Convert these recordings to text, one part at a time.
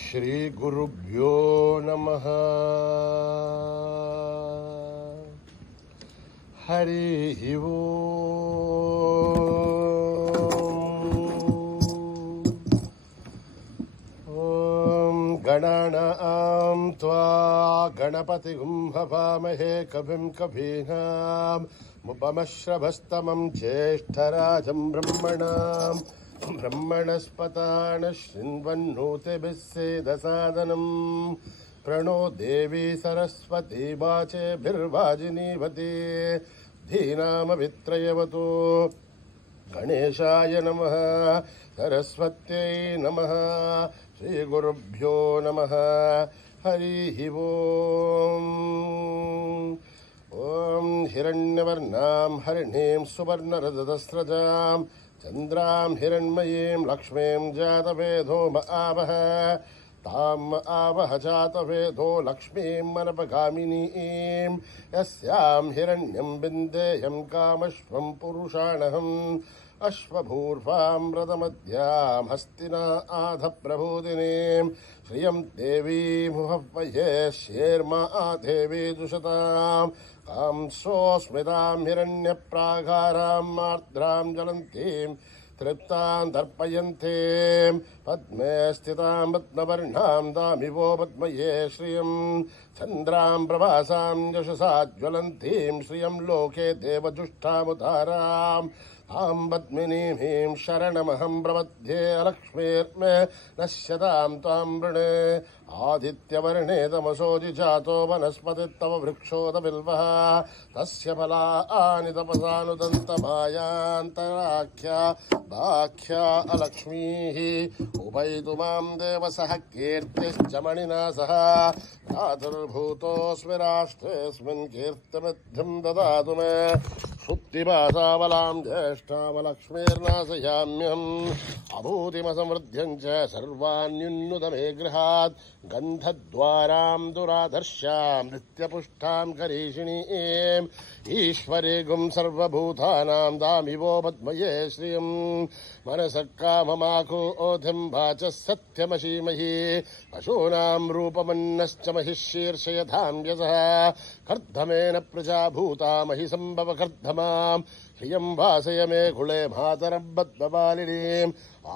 శ్రీ గురుభ్యో నమః. హరి ఓం గణానాం త్వా గణపతిం హవామహే కవిం కవీనాం ఉపమశ్రవస్తమం జ్యేష్ఠరాజం బ్రహ్మణస్పతాన శృణ్వన్నోతిభిः సేదసాదనం ప్రణో దేవీ సరస్వతీ వాచేభిర్వాజినీవతి ధీనామవిత్రయవతు. గణేశాయ నమః, సరస్వత్యై నమః, శ్రీగురుభ్యో నమః. హరి ఓం. ఓం హిరణ్యవర్ణాం హరిణీం సువర్ణరజతస్రజాం చంద్రాం హిరణ్మయీం లక్ష్మీం జాతవేదో ఆవహ తాం ఆవహ జాతవేదో లక్ష్మీం మనపగామినీం యస్యాం హిరణ్యం బిందేయం కామశ్వం పురుషాణహం అశ్వభూర్వాం రథమధ్యాం హస్తినా ఆధ ప్రభూతినీం శ్రియం దేవీముహవ్వయే శేర్మా దేవీ దుషతాం కాంసోస్మితాం హిరణ్యప్రాకారాం ఆర్ద్రాం జ్వలంతీం తృప్తాం దర్పయంతీం పద్మే స్థితాం పద్మవర్ణాం దామివో పద్మయే శ్రియం చంద్రాం ప్రభాసాం యశసా జ్వలంతీం శ్రియం లోకే దేవజుష్టాముదారాం తాం పద్మినీం శరణమహం ప్రపద్యే లక్ష్మీర్మే నశ్యతాం తాం వృణే ఆదిత్యవర్ణే తమసోజి జాతో వనస్పతిస్తవ వృక్షోద బిల్వః తస్య ఫలాని తపసానుదంతమాయాంతరాఖ్యా బాఖ్యా అలక్ష్మీః ఉపైతు మాం దేవసః కీర్తిశ్చ మణినా సహ రాతుర్భూతోऽస్మి రాష్ట్రేऽస్మిన్ కీర్తిమిద్ధం దదాతు మే శుద్ధిపాసావలాం జ్యేష్ఠావలక్ష్మీర్నాశయామ్యహం అభూతిమసమృద్ధ్యం చ సర్వాణ్యున్నత మే గృహాత్ గంధద్వారాం దురాధర్ష్యాం నిత్యపుష్టాం కరీషిణీం ఈశ్వరీగుం సర్వభూతానాం దామివో పద్మయే శ్రియం మనసక్కామమాకోధిం వాచः సత్యమశీమహి పశూనాం రూపమన్నశ్చ మహిషీర్షయథాం యసః కర్ధమేన ప్రజా భూతా మహి సంభవ కర్ధమాం శ్రియం వాసయ మే కుళే మాతరం పద్మపాలినీం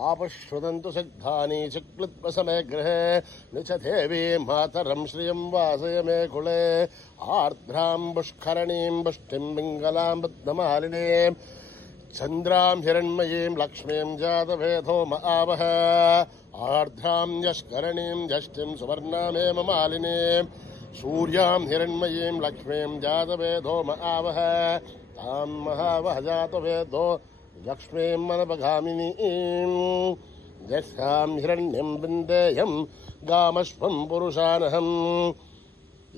ఆపశ్రుదంతు సిగ్ధాని చిక్లుత్వసమే గృహే నిచ దేవీ మాతరం శ్రియం వాసయ మే కుళే ఆర్ద్రాం పుష్కరణీం పుష్టిం పింగళాం పద్మమాలినీం చంద్రాం హిరణ్మయీం లక్ష్మీం జాతవేదో ఆవహ ఆర్ద్రాం యష్కరణీం యష్టిం సువర్ణామేమ మాలినీం సూర్యాం హిరణ్మయీం లక్ష్మీం జాతవేదో ఆవహ తాం మహావహ జాతవేదో లక్ష్మీం మనపగామినీం యస్యాం హిరణ్యం బిందేయం గామశ్వం పురుషానహం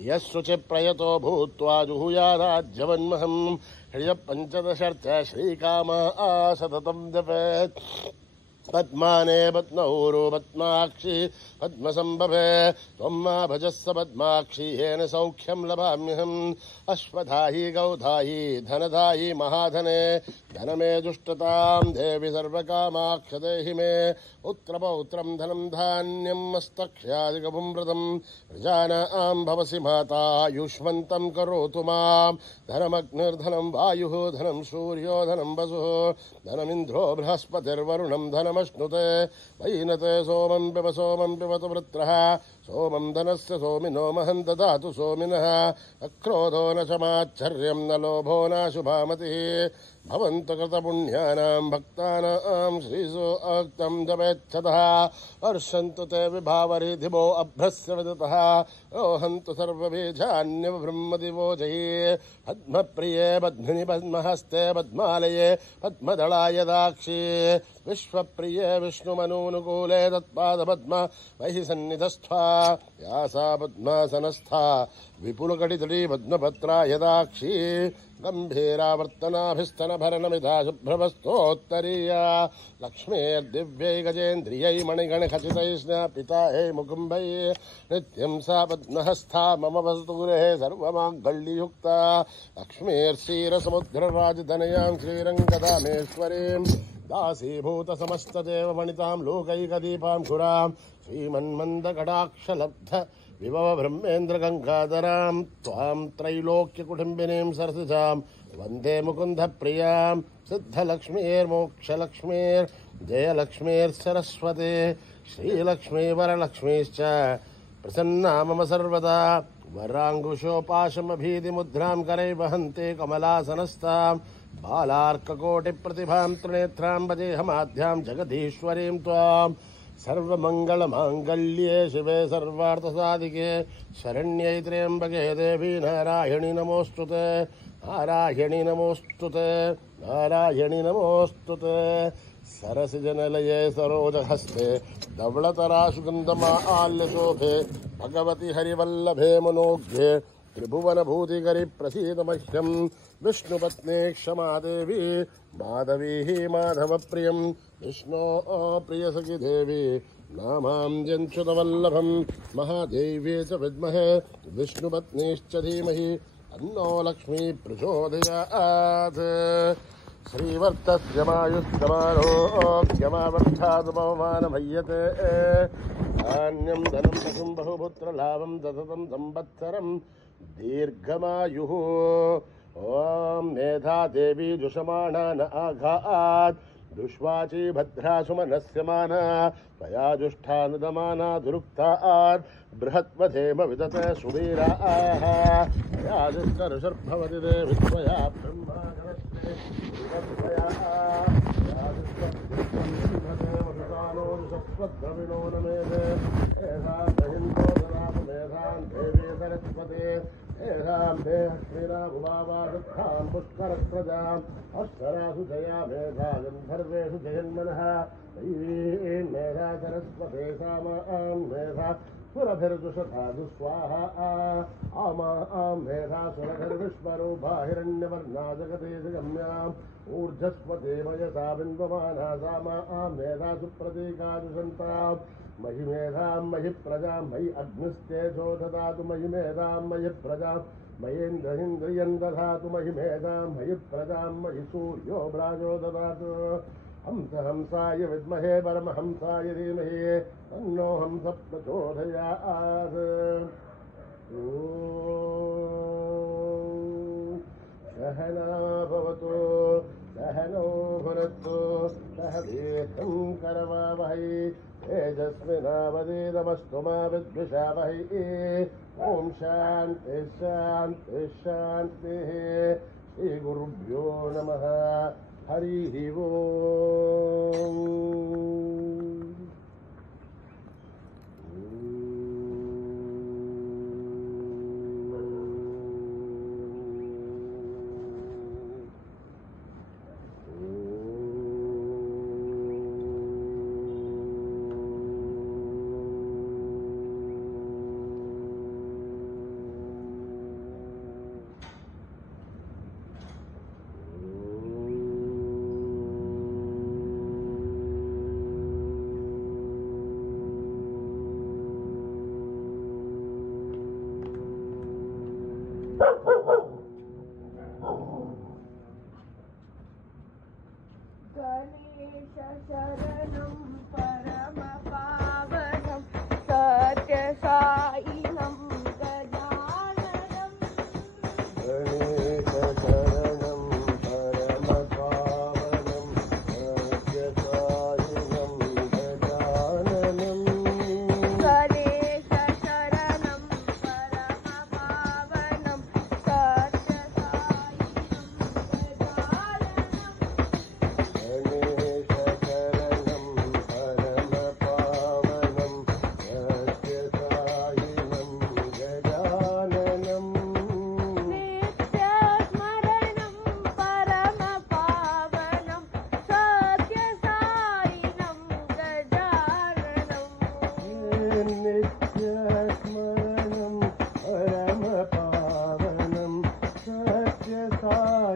యస్సుచి ప్రయతో భూత్వా జుహుయాదాజ్యవన్మహం హ్రియ పంచదశర్చ శ్రీకామా సతతం జపేత్ పద్మానే పద్మౌరు పద్మాక్షి పద్మసంభవే త్వం మా భజస్స పద్మాక్షి ఏన సౌఖ్యం లభామ్యహం అశ్వధాయి గౌధాయి ధనధాయి మహాధనే ధనమే దుష్టతాం దేవి సర్వకామాక్ష దేహి మే పుత్రపౌత్రం ధనం ధాన్యం మస్తక్ష్యాదికపుం వ్రతం ప్రజానాం భవసి మాతా యుష్మంతం కరోతు మాం ధనమగ్నిర్ధనం వాయుః ధనం సూర్యో ధనం వసుః ధనమింద్రో బృహస్పతిర్వరుణం ధనమశ్నుతే వైనతే సోమం పిబతు వృత్రః సోమం ధనస్య సోమినో మహం దదాతు సోమినః అక్రోధో న చమాచ్చర్యం న లోభో నాశుభామతిః భవంతు కృతపుణ్యానాం భక్తానాం శ్రీసూక్తం జపేచ్ఛతః వర్షంతు తే విభావరిధిభో అభ్రస్య విదతః రోహంతు సర్వబీజాన్యవ బ్రహ్మదివోజై పద్మప్రియే పద్మిని పద్మహస్తే పద్మాలయే పద్మదళాయ దాక్షి విశ్వప్రియ प्रिये विष्णुमनूनुकूले तत्पादपद्म वहि सन्निधस्था या सा पद्मासनस्था विपुलकटितटी पद्मपत्रा यदाक्षी गम्भीरावर्तनाभिस्तनभरणमिधा शुभ्रवस्तोत्तरीया लक्ष्मीर्दिव्यै गजेन्द्रियै मणिगणखचितैः स्नापिता हे मुकुम्भैः नित्यं सा पद्महस्था मम वसतु गृहे सर्वमाङ्गल्ययुक्ता लक्ष्मीर्क्षीरसमुद्रराजधनयां श्रीरङ्गदामेश्वरीं दासीभूतसमस्तदेवमणितां लोकैकदीपां खुरां श्रीमन्मन्दकटाक्षलब्ध विभव ब्रह्मेन्द्र गंगाधरां त्वां त्रैलोक्यकुटुम्बिनीं सरसिजां वन्दे मुकुन्द प्रियां सिद्धलक्ष्मीर्मोक्षलक्ष्मीर्जयलक्ष्मीर्सरस्वती श्रीलक्ष्मी वरलक्ष्मीश्च प्रसन्ना मम सर्वदा वराङ्कुशोपाशमभीतिमुद्रां करैः वहन्ते कमलासनस्तां बालार्ककोटिप्रतिभां त्रिनेत्रां भजेऽहमाद्यां जगदीश्वरीं त्वाम् सर्वमङ्गलमाङ्गल्ये शिवे सर्वार्थसाधिके शरण्यै त्र्यम्बके देवी नारायणि नमोऽस्तुते नारायणि नमोऽस्तुते नारायणि नमोऽस्तुते सरसिजनलये सरोजहस्ते धवळतराशुगन्धमाल्यशोभे भगवति हरिवल्लभे मनोज्ञे त्रिभुवनभूतिकरि प्रसीदमह्यं विष्णुपत्नी क्षमा देवी माधवी माधवप्रियं विष्णो प्रियसखि देवी नामाञ्जन्च्युतवल्लभं महादेव्ये च विद्महे विष्णुपत्नीश्च धीमहि तन्नो लक्ष्मी प्रचोदयात् श्रीवर्तस्यमायुष्यमारोग्यमावर्षादुपमानमह्यते धान्यं धनं पशुं बहुपुत्रलाभं सततं संवत्सरं दीर्घमायुः ॐ मेधा देवी जुषमाणा न आघात् दुष्वाची भद्रा सुमनस्य माना त्वया जुष्ठानुदमाना दुरुक्तात् बृहत्वधेम विदते सुवीराः त्वया दुष्करुषर्भवति देवि त्वया ब्रह्मा जगत्ते द्रविणो न मेधे एषां दहिन्दो ददातु मेधां देवी सरस्वती एषां देहश्रीराभुवावा दुःखां पुष्करप्रजाम् अक्षरासु जया मेधा गन्धर्वेषु जयन्मनः दैवीं मेधा सरस्वते सामां मेधा सुरभिर्दुषथा दुस्वाहा आमां मेधा सुरभिर्विश्वरूपा हिरण्यवर्णा जगते जगम्याम् ऊर्ध्वस्वते मयसा बिन्वमाना सामां मेधा सुप्रतीका दुषन्ताम् मयि मेधां मयि प्रजां मयि अग्निस्तेजो ददातु मयि मेधां मयि प्रजां मयेन्द्रियं दधातु मयि मेधां मयि प्रजां मयि सूर्यो ब्राजो ददातु हंसाय विद्महे परमहंसाय धीमहि तन्नो हंसः प्रचोदयात् सहना भवतु सहनो भुनक्तु सह वीर्यं करवावहै तेजस्विनावधीतमस्तु मा विद्विषावहै ॐ शान्ति शान्ति शान्तिः श्रीगुरुभ्यो नमः हरिः ओम् शरणं परमपावनं सत्यसायिनं गजाननं गणेश शरणं परमपावनं सत्यसायिनं गजाननं गणेश शरणं परमपावनं सत्यसायिनं गजाननं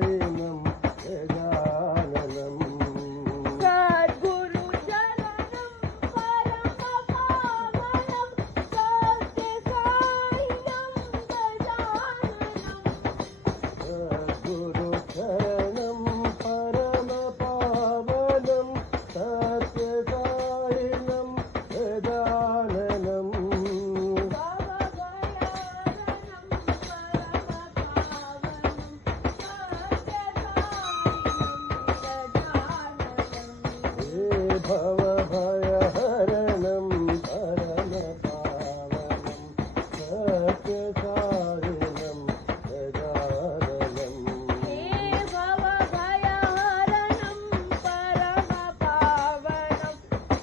सायिनं गजाननं सद्गुरु चरणं परम पावनं सत्य साईनं गजाननं सद्गुरु चरणं परम पावनं सत्य सायिनं गजाननं भवभयहरणं परम पावनं सत्य साईनं गजाननं हे भवभयहरणं परम पावनं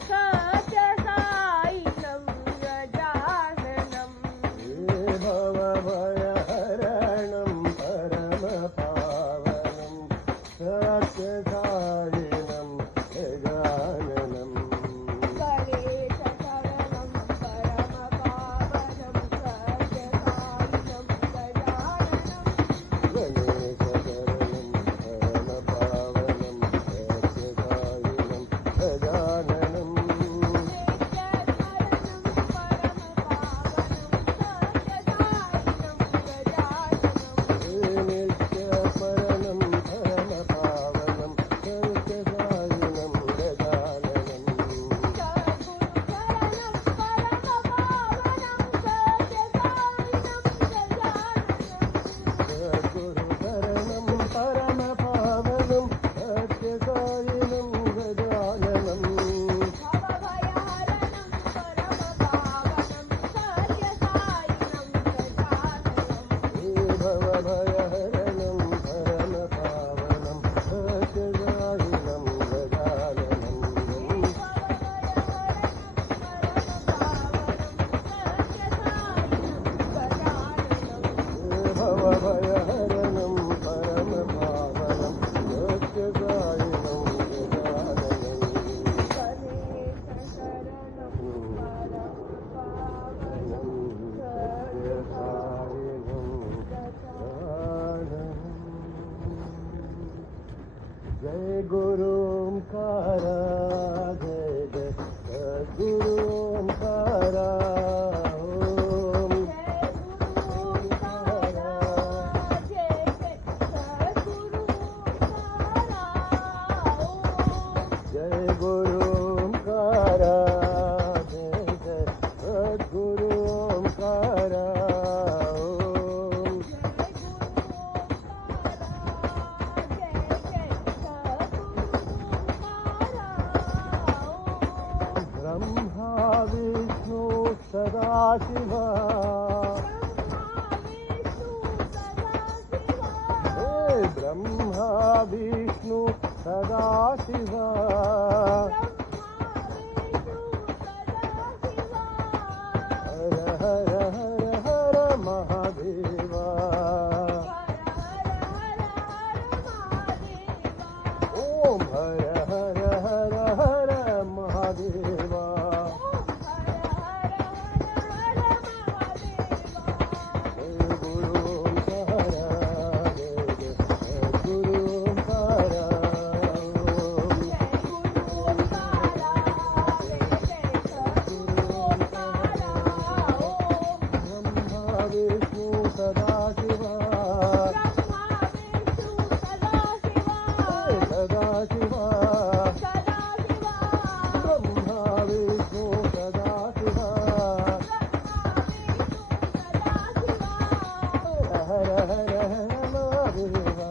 सत्य सायिनं गजाननं हे भवभयहरणं परम पावनं सत्य साईनं गजाननं गणेश शरणं परम पावनं सत्य सायिनं गजाननं गणेश शरणं परम पावनं सत्य साईनं गजाननं नित्यशरणं परम पावनं सत्य साईनं गजाननं सद्गुरुशरणं परम पावनं सत्य साईनं गजाननं भवभयहरणं परम पावनं सत्य सायिनं गजाननं हे भवभयहरणं परम पावनं सत्य साईनं गजाननं भवभयहरणं परम पावनं सत्य साईनं गजाननं गणेश शरणं परम पावनं सत्य साईनं गजाननं जय गुरु ओंकारा जय जय सद्गुरु ओंकारा ओम जय गुरु ओंकारा जय जय सद्गुरु ओंकारा ओम ब्रह्मा विष्णु सदा शिवा हे ब्रह्मा विष्णु सदा शिवा हर हर हर हर महादेवा ओम हर हर हर हर महादेवा जय गुरु ओंकारा जय जय सद्गुरु ओंकारा ओम ब्रह्मा विष्णु सदा शिवा सदा शिवा ब्रह्मा विष्णु सदा शिवा हर हर हर महादेवा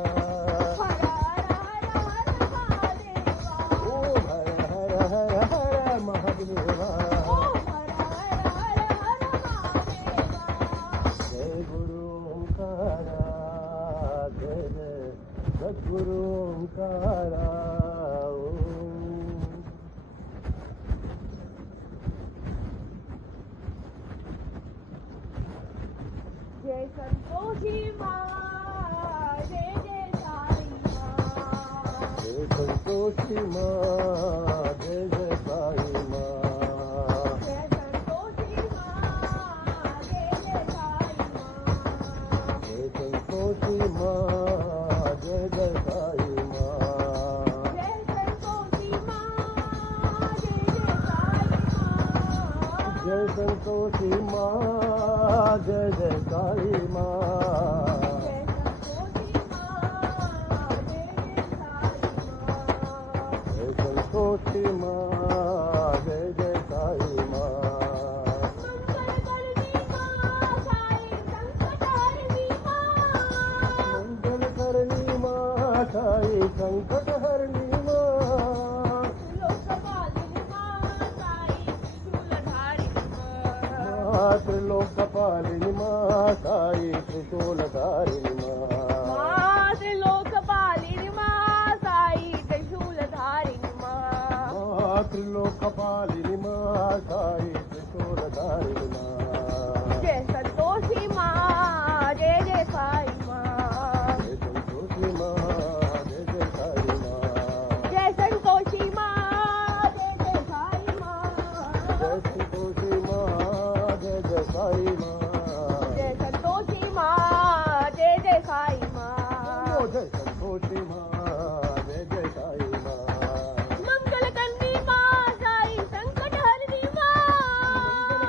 ओम हर हर हर हर महादेवा जय गुरु ओंकारा जय जय सद्गुरु ओंकारा ओम जय संतोषी माँ जय जय साई माँ जय संतोषी माँ जय जय साई माँ जय संतोषी माँ जय जय साई माँ जय संतोषी माँ जय जय संतोषी माँ जय जय साई माँ जय संतोषी माँ जय जय साई माँ मंगल करनी माँ साई संकट हरनी माँ त्रिलोकपालिनी माँ साई त्रिशूलधारिणी माँ त्रिलोकपालिनी माँ साई त्रिशूलधारिणी माँ त्रिलोकपालिनी माँ साई त्रिशूलधारिणी माँ जय संतोषी माँ जय जय साई माँ जय संतोषी माँ जय जय साई माँ जय संतोषी माँ जय जय साई माँ जय संतोषी माँ जय जय साई माँ जय संतोषी माँ जय जय साई माँ जय संतोषी माँ जय जय साई माँ मंगल करनी माँ साई संकट हरनी माँ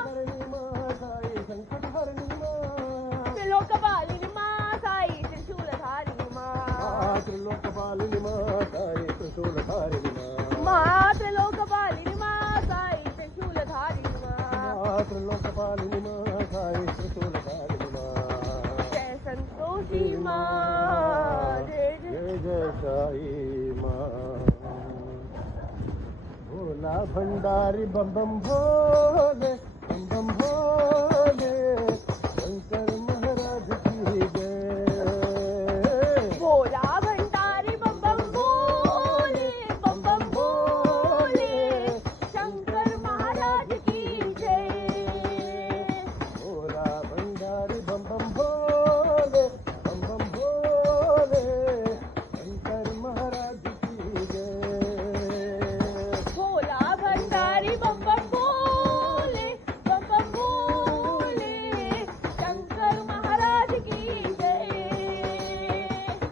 करनी माँ साई संकट हरनी माँ त्रिलोकपालिनी माँ साई त्रिशूलधारिणी माँ त्रिलोकपालिनी माँ साई त्रिशूलधारिणी माँ माँ त्रिलोकपालिनी माँ साई त्रिशूलधारिणी माँ त्रिलोकपालिनी माँ साई त्रिशूलधारिणी माँ जय संतोषी माँ जय जय जय जय साई माँ भोला भंडारी बम बम भोले बम बम भोले शंकर महाराज की जय भोला भंडारी बम बम भोले बम बम भोले शंकर महाराज की जय भोला भंडारी बम बम भोले बम बम भोले शंकर महाराज की जय भोला भंडारी बम बम भोले बम बम भोले शंकर महाराज की जय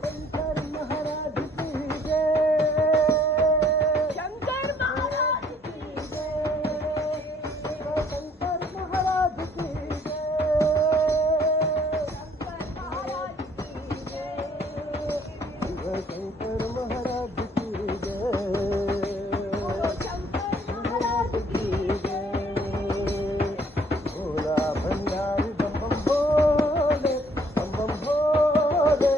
शंकर महाराज की जय शंकर महाराज की जय शंकर महाराज की जय शंकर महाराज की जय शंकर महाराज की जय शंकर महाराज की जय भोला भंडारी बम बम भोले बम बम भोले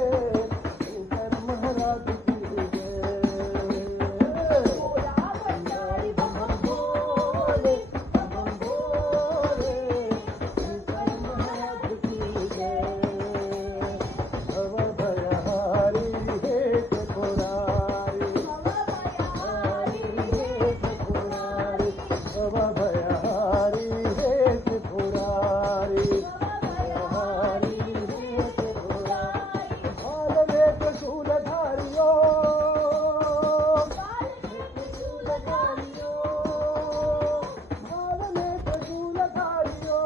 शंकर महाराज की जय भोला भंडारी बम बम भोले बम बम भोले शंकर महाराज की जय भव भयहारी हे त्रिपुरारी भव भयहारी हे त्रिपुरारी भयहारी हे त्रिपुरारी भालवे त्रिशूलधारियो भालवे त्रिशूलधारियो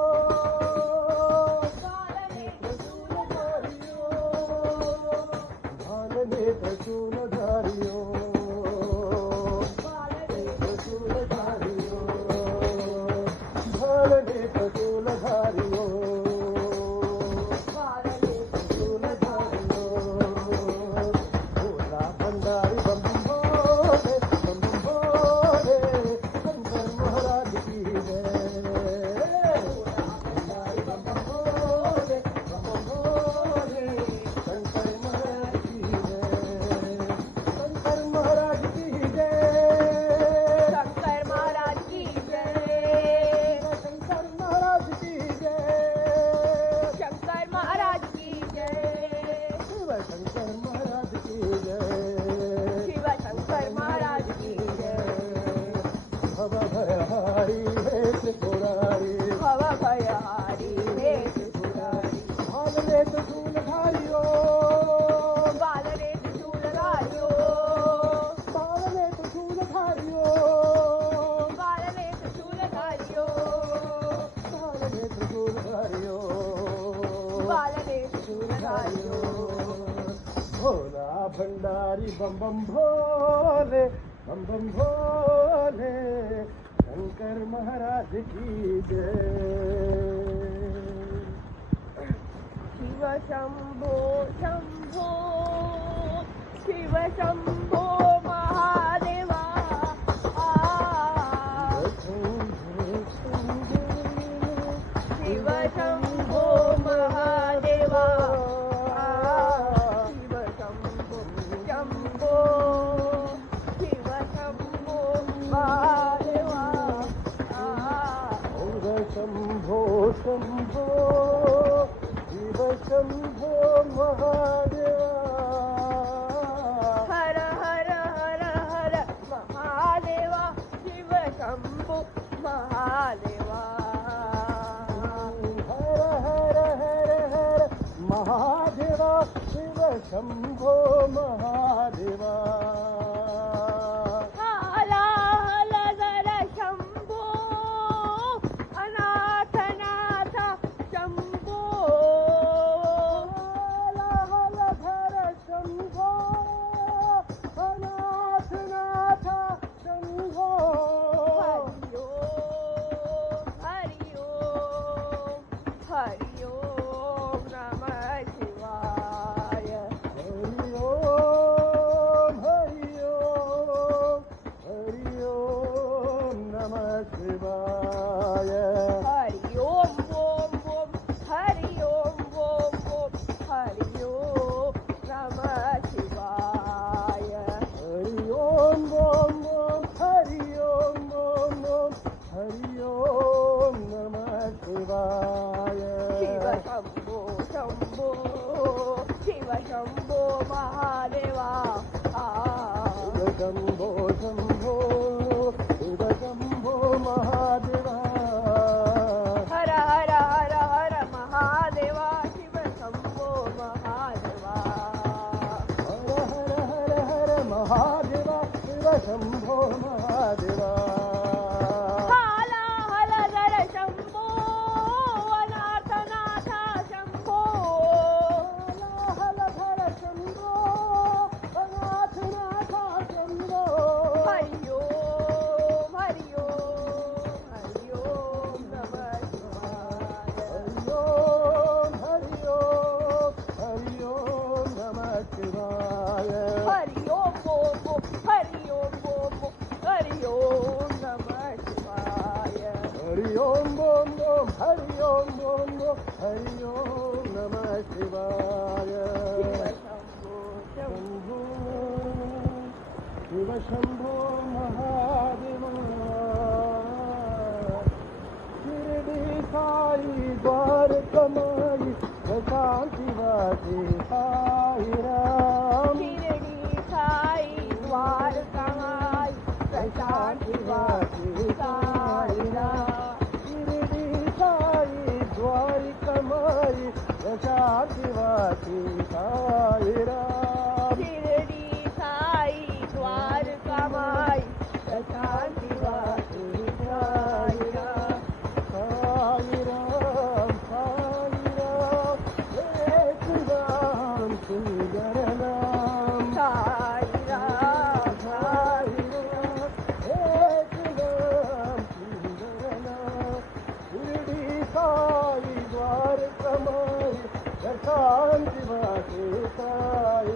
भालवे त्रिशूलधारियो भालवे त्रिशूलधारियो भालवे त्रिशूलधारियो भोला भंडारी बम बम भोले बम बम भोले शंकर महाराज की जय भंडारी बम बम भोले बम बम भोले शंकर महाराज की जय शंकर महाराज की जय शंकर महाराज की जय शंकर महाराज की जय शंकर महाराज की जय शिव शंकर महाराज की जय शिव शंकर महाराज की जय भव भयहारी हे त्रिपुरारी भव भयहारी हे त्रिपुरारी भालवे त्रिशूलधारियो बालरे त्रिशूलधारियो भालवे त्रिशूलधारियो बालरे त्रिशूलधारियो भालवे त्रिशूलधारियो बालरे त्रिशूलधारियो भोला भंडारी बम बम भोले बम बम भोले शंकर महाराज की जय। शिव शंभो शंभो शिव शंभो महादेवा शिव शंभो महादेवा शिव शंभो शंभो शिव शंभो महादेवा शंभो शंभो शिव शंभो महादेवा हर हर हर हर महादेवा शिव शंभो महादेवा हर हर हर हर महादेवा शिव शंभो महादेवा हाला हाला जर शंभो अनाथ नाथ शंभो हाला हाला धर शंभो अनाथ नाथ शंभो हरि ओम हरि ओम नमः शिवाय हरि ओम हरि ओम हरि ओम नमः शिवाय हरि ओम ओम ओम हरि ओम ओम ओम हरि ओम नमः शिवाय हरि ओम ओम ओम हरि ओम ओम ओम हरि ओम नमः शिवाय शिव शंभो शंभो शिव शंभो महादेवा शिव शंभो शंभो शिव शंभो महादेवा हर हर हर हर महादेवा शिव शंभो महादेवा हर हर हर हर महादेवा शिव शंभो महादेवा हाला हाला जर शंभो अनाथ नाथ शंभो हाला हाला धर शंभो अनाथ नाथ शंभो हरि ओम हरि ओम नमः शिवाय हरि ओम हरि ओम हरि ओम नमः शिवाय हरि ओम ओम ओम हरि ओम ओम ओम हरि ओम नमः शिवाय हरि ओम ओम ओम हरि ओम ओम ओम हरि ओम नमः शिवाय शिव शंभो शिव शंभो शंभो महादेवा शिरडी साई द्वारकमाई शांतिवासी साई राम शिरडी साई द्वारकामाई प्रशांतिवासी साई राम शिरडी साई द्वारकमाई शांतिवासी साई राम शिरडी साई द्वारकामाई प्रशांतिवासी साई राम साई राम एक राम सुंदर नाम साई राम साई राम एक राम सुंदर नाम शिरडी साई द्वारकमाई शांतिवासी साई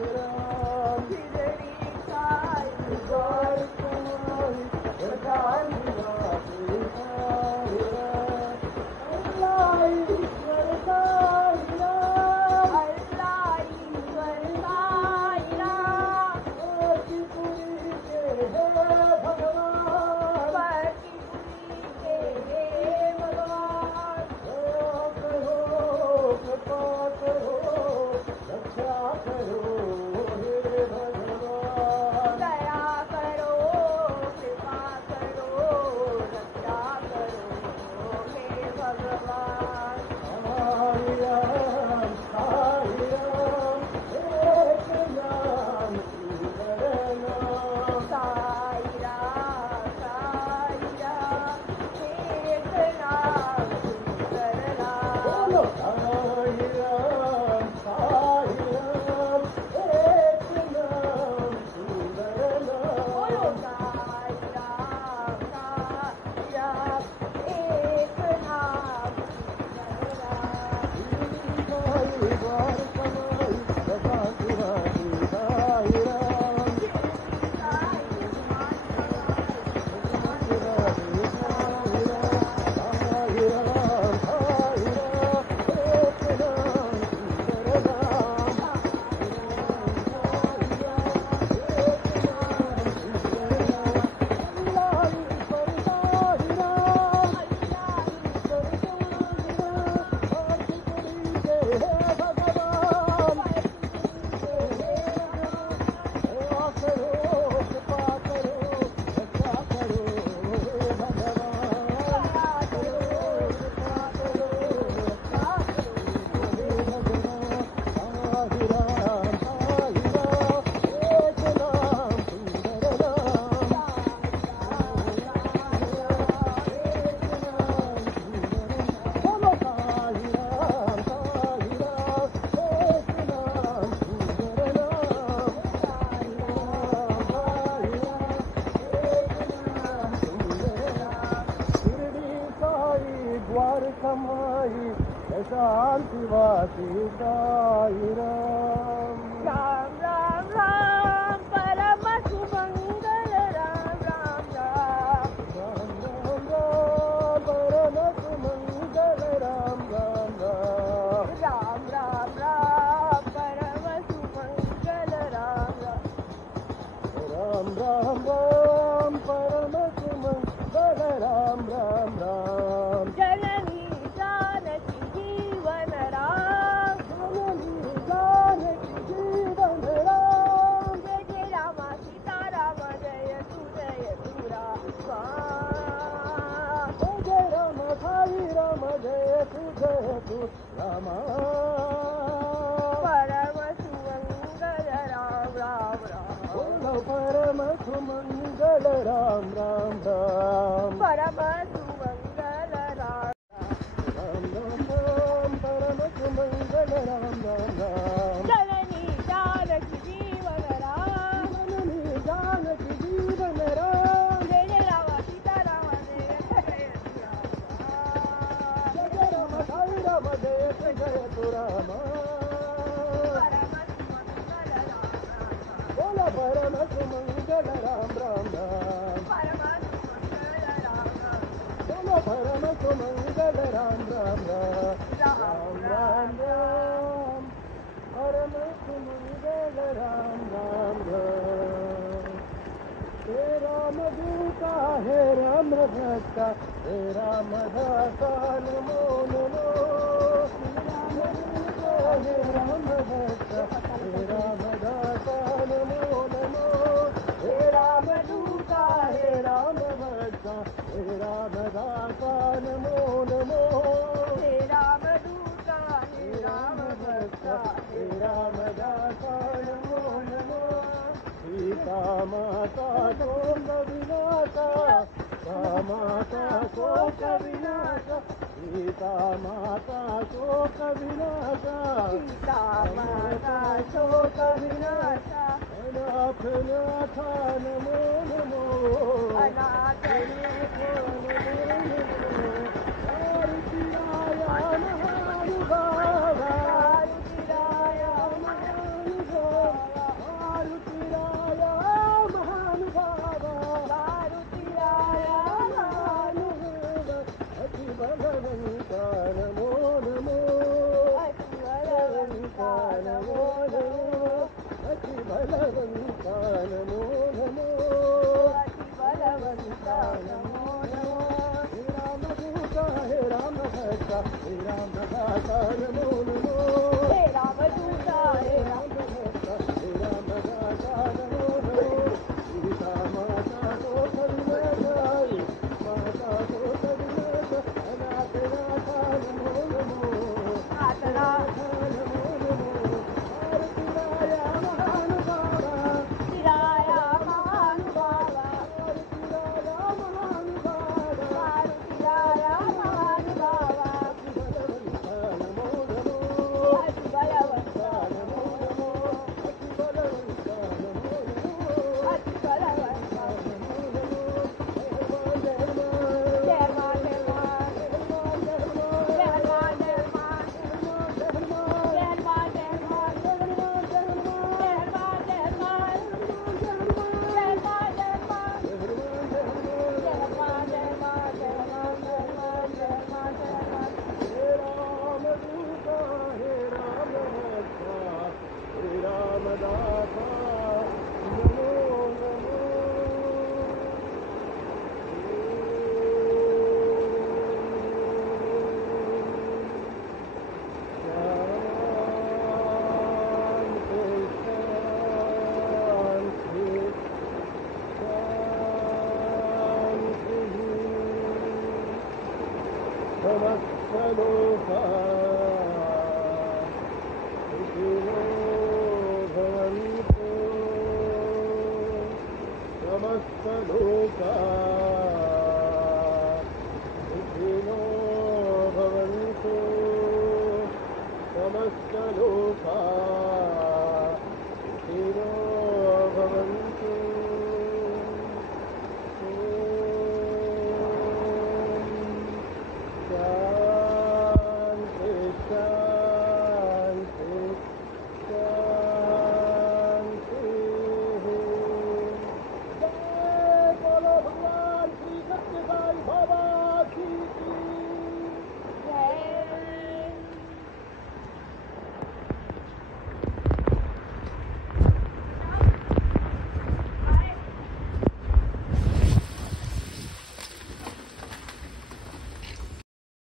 माई शांति वासी साई राम राम राम राम परम सुमंगल राम राम राम राम राम राम परम सुमंगल राम राम राम राम राम राम परम सुमंगल राम राम राम राम परम सुमंगल राम राम राम जननी जानकी जीवन राम जननी जानकी जीवन राम जय जय राम सीता राम जय तू राम जय राम साई राम जय तू राम परम सुमंगल राम राम राम बोलो परम सुमंगल राम राम राम परम सुमंगल राम राम राम राम परम सुमंगल राम राम राम जननी जानकी जीवन राम जननी जानकी जीवन राम जय जय राम सीता राम जय जय राम साई राम जय तू राम बोलो परम सुमंगल राम राम राम बोलो परम सुमंगल राम राम राम राम राम राम परम सुमंगल राम राम राम हे राम दूता हे राम भक्ता हे राम दाता नमो नमो हे राम भक्ता हे राम दाता नमो नमो हे राम दूता हे राम भक्ता हे राम दाता नमो नमो हे राम दूता हे राम भक्ता हे राम दाता नमो नमो सीता माता शोक विनाशा माता शोक विनाशा सीता माता शोक विनाशा सीता माता शोक विनाशा अनाथ नाथ नमो नमो अनाथ समस्तलोका सुखिनो भवन्तु समस्तलोका सुखिनो भवन्तु समस्तलोका